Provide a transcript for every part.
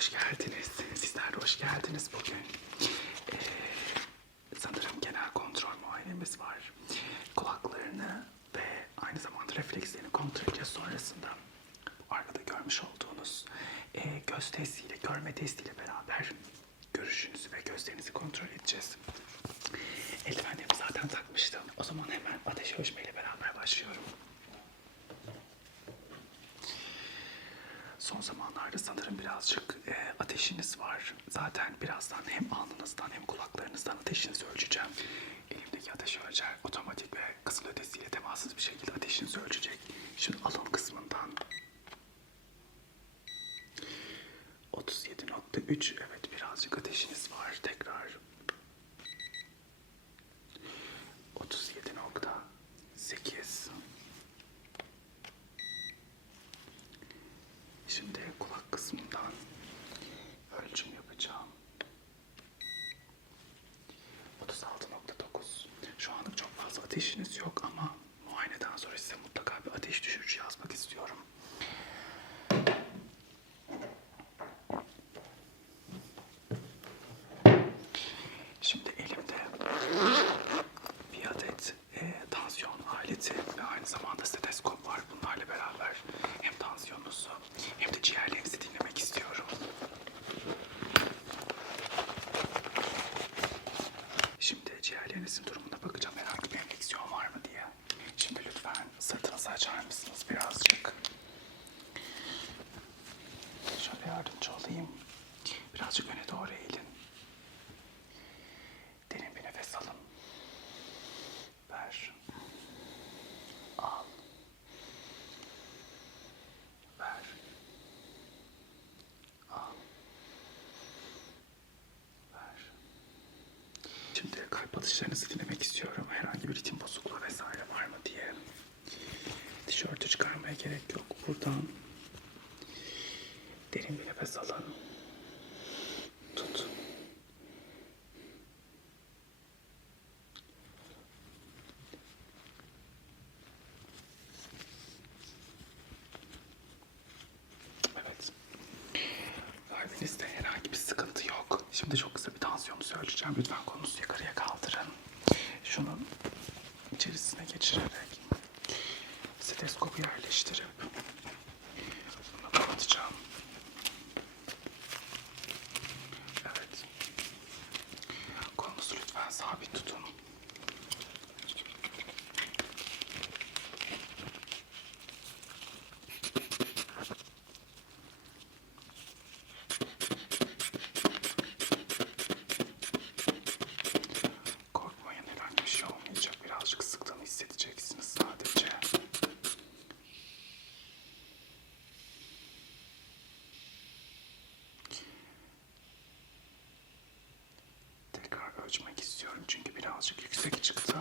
hoş geldiniz. Sizler de hoş geldiniz bugün. Ee, sanırım genel kontrol muayenemiz var. Kulaklarını ve aynı zamanda reflekslerini kontrol edeceğiz sonrasında. Arkada görmüş olduğunuz e, göz testiyle, görme testiyle beraber görüşünüzü ve gözlerinizi kontrol edeceğiz. Eldivenlerimi zaten takmıştım. O zaman hemen ateş ölçmeyle beraber başlıyorum. Son zamanlarda sanırım birazcık e, ateşiniz var. Zaten birazdan hem alnınızdan hem kulaklarınızdan ateşinizi ölçeceğim. Elimdeki ateş ölçer otomatik ve kısım ötesiyle temassız bir şekilde ateşinizi ölçecek. Şimdi alın kısmından 37.3 evet birazcık ateşiniz var. Tekrar 37.8 Şimdi kulak kısmından ölçüm yapacağım. 36.9 Şu anlık çok fazla ateşiniz yok ama muayeneden sonra size mutlaka bir ateş düşürücü yazmak istiyorum. Şimdi elimde bir adet e, tansiyon aleti ve aynı zamanda steteskop var. Bunlarla beraber hem tansiyonunuzu hem de ciğerlerinizi dinlemek istiyorum. Şimdi ciğerlerinizin durumuna bakacağım herhangi bir enfeksiyon var mı diye. Şimdi lütfen sırtınızı açar mısınız birazcık? Şöyle yardımcı olayım. Birazcık öne doğru eğilin. Derin bir nefes alın. Ver. Al. Ver. Al. Ver. Şimdi kalp atışlarınızı dinlemek istiyorum. Herhangi bir ritim bozukluğu vesaire var mı diye. Tişörtü çıkarmaya gerek yok. Buradan derin bir nefes alın. Tut. Evet. Kalbinizde herhangi bir sıkıntı yok. Şimdi çok kısa bir tansiyonunuzu ölçeceğim. Lütfen kolunuzu yukarıya kaldırın. Şunun içerisine geçirerek steteskopu yerleştirip bunu kapatacağım. Evet. Kolunuzu lütfen sabit tutun. Korkmayın herhangi bir şey olmayacak. Birazcık sıktığını hissedeceksiniz sadece. Tekrar ölçmek istiyorum çünkü birazcık yüksek çıktı.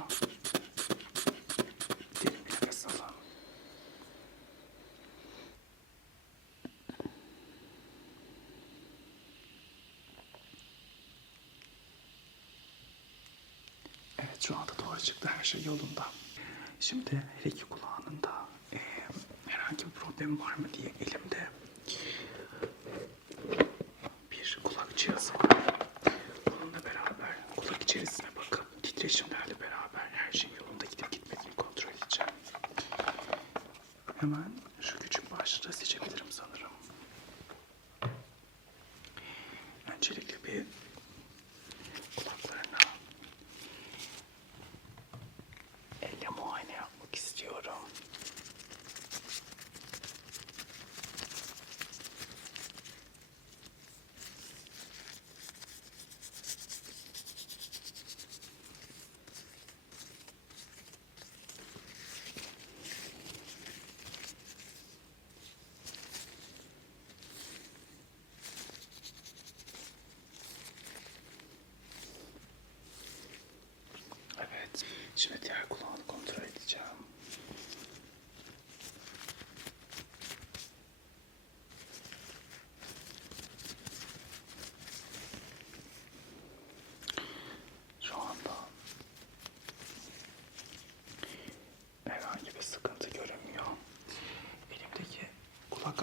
Derin bir nefes alın. Evet şu anda doğru çıktı her şey yolunda. Şimdi her iki kulağının da eee, herhangi bir problem var mı diye elimde bir kulak cihazı var. Bununla beraber kulak içerisine bakıp titreşimlerle beraber her şeyin yolunda gidip gitmediğini kontrol edeceğim. Hemen şu küçük başlığı seçebilirim sanırım. Öncelikle bir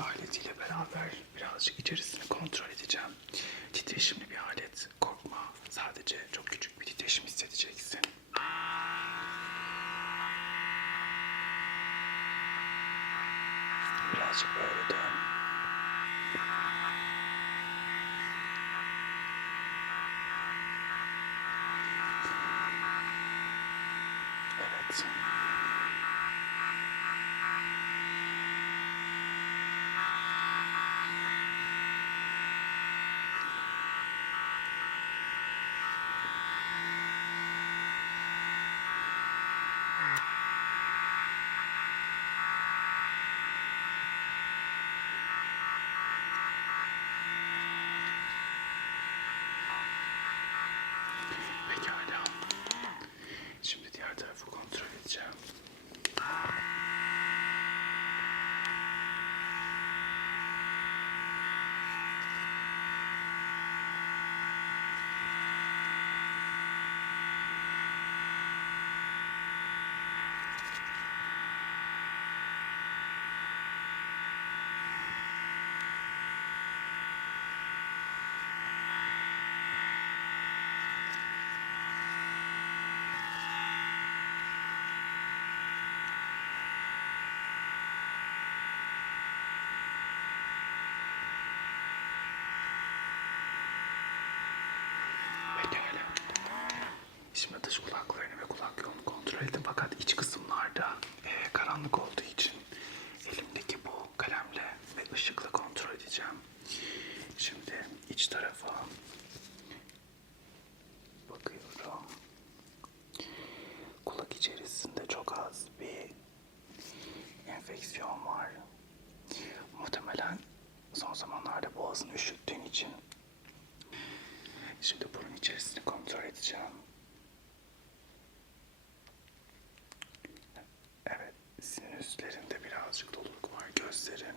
aletiyle beraber birazcık içerisini kontrol edeceğim. Titreşimli bir alet. Korkma. Sadece çok küçük bir titreşim hissedeceksin. Birazcık böyle dön. Evet. on the gold Üstlerinde birazcık doluluk var. Gözlerin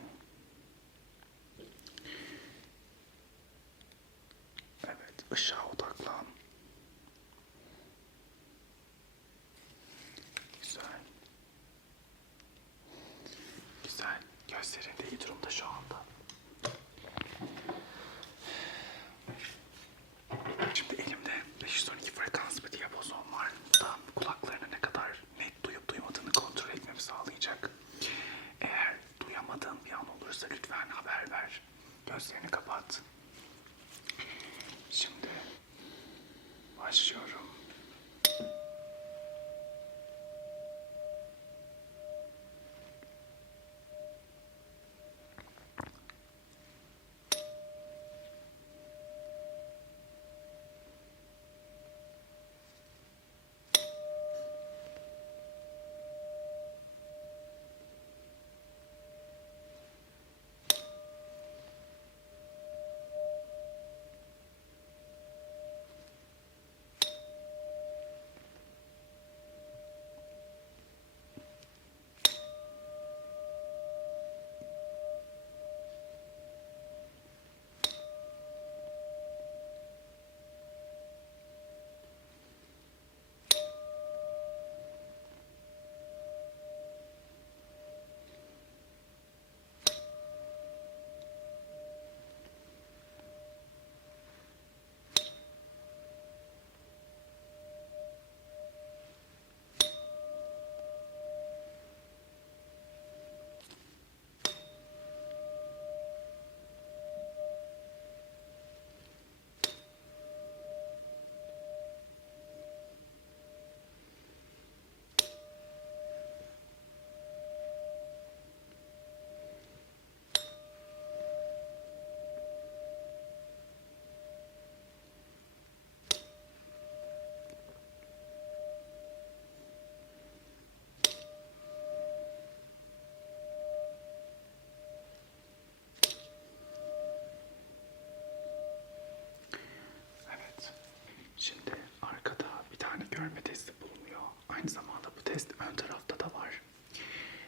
ön tarafta da var.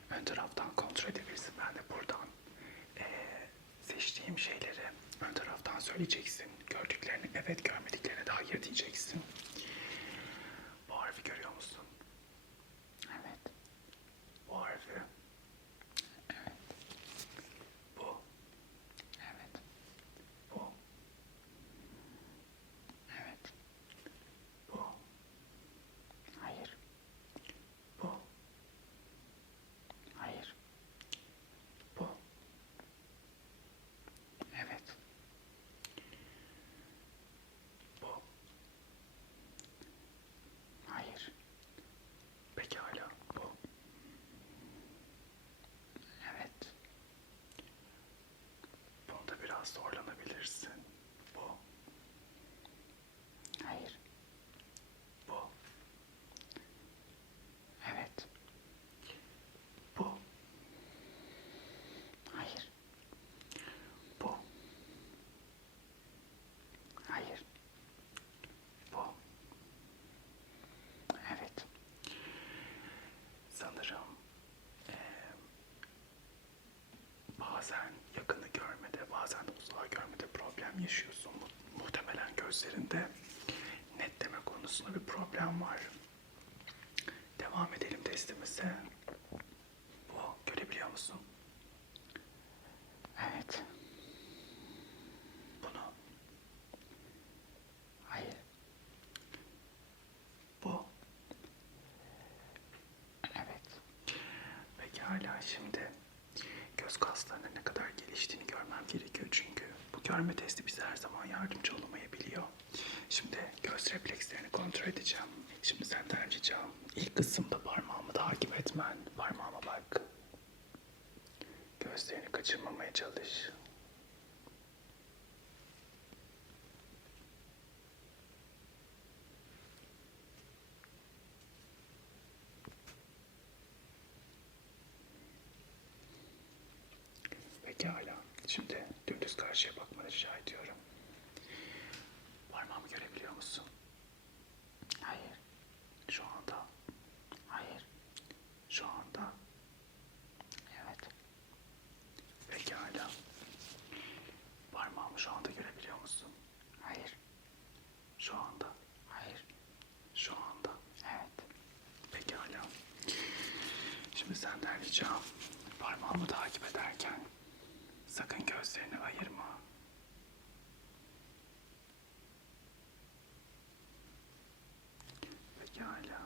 Ön taraftan kontrol edebilirsin. Ben de buradan e, seçtiğim şeyleri ön taraftan söyleyeceksin. Gördüklerini evet, görmediklerini de hayır diyeceksin. sanırım e, bazen yakını görmede, bazen uzağı görmede problem yaşıyorsun. Mu muhtemelen gözlerinde netleme konusunda bir problem var. Devam edelim testimize. Bu görebiliyor musun? Şimdi göz kaslarının ne kadar geliştiğini görmem gerekiyor çünkü bu görme testi bize her zaman yardımcı olamayabiliyor. Şimdi göz reflekslerini kontrol edeceğim. Şimdi senden ricam ilk kısımda parmağımı takip etmen. Parmağıma bak. Gözlerini kaçırmamaya çalış. Pekala. Şimdi dümdüz karşıya bakmanı rica ediyorum. Parmağımı görebiliyor musun? Hayır. Şu anda. Hayır. Şu anda. Evet. Pekala. Parmağımı şu anda görebiliyor musun? Hayır. Şu anda. Hayır. Şu anda. Evet. Pekala. Şimdi senden ricam parmağımı takip ederken sakın gözlerini ayırma. Pekala.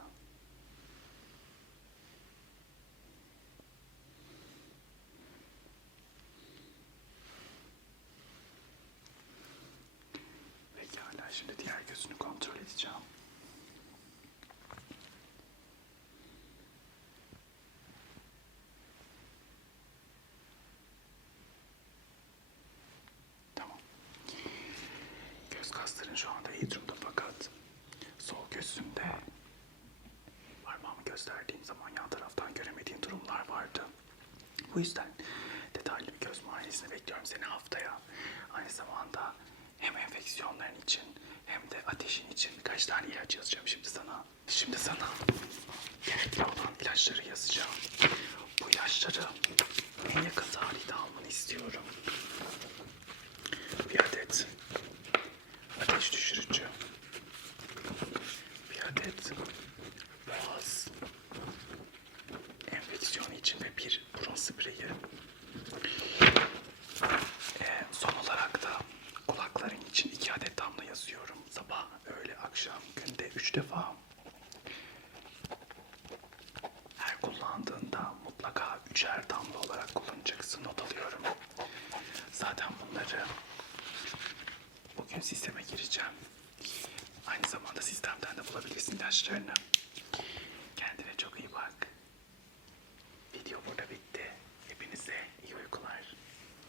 Pekala. Şimdi diğer gözünü kontrol edeceğim. Bu yüzden detaylı bir göz muayenesine bekliyorum seni haftaya. Aynı zamanda hem enfeksiyonların için hem de ateşin için birkaç tane ilaç yazacağım şimdi sana. Şimdi sana gerekli olan ilaçları yazacağım. Bu ilaçları en yakın tarihte almanı istiyorum. Bir adet ateş düşürücü. 12 adet damla yazıyorum. Sabah, öğle, akşam, günde 3 defa. Her kullandığında mutlaka üçer damla olarak kullanacaksın. Not alıyorum. Zaten bunları bugün sisteme gireceğim. Aynı zamanda sistemden de bulabilirsin ilaçlarını.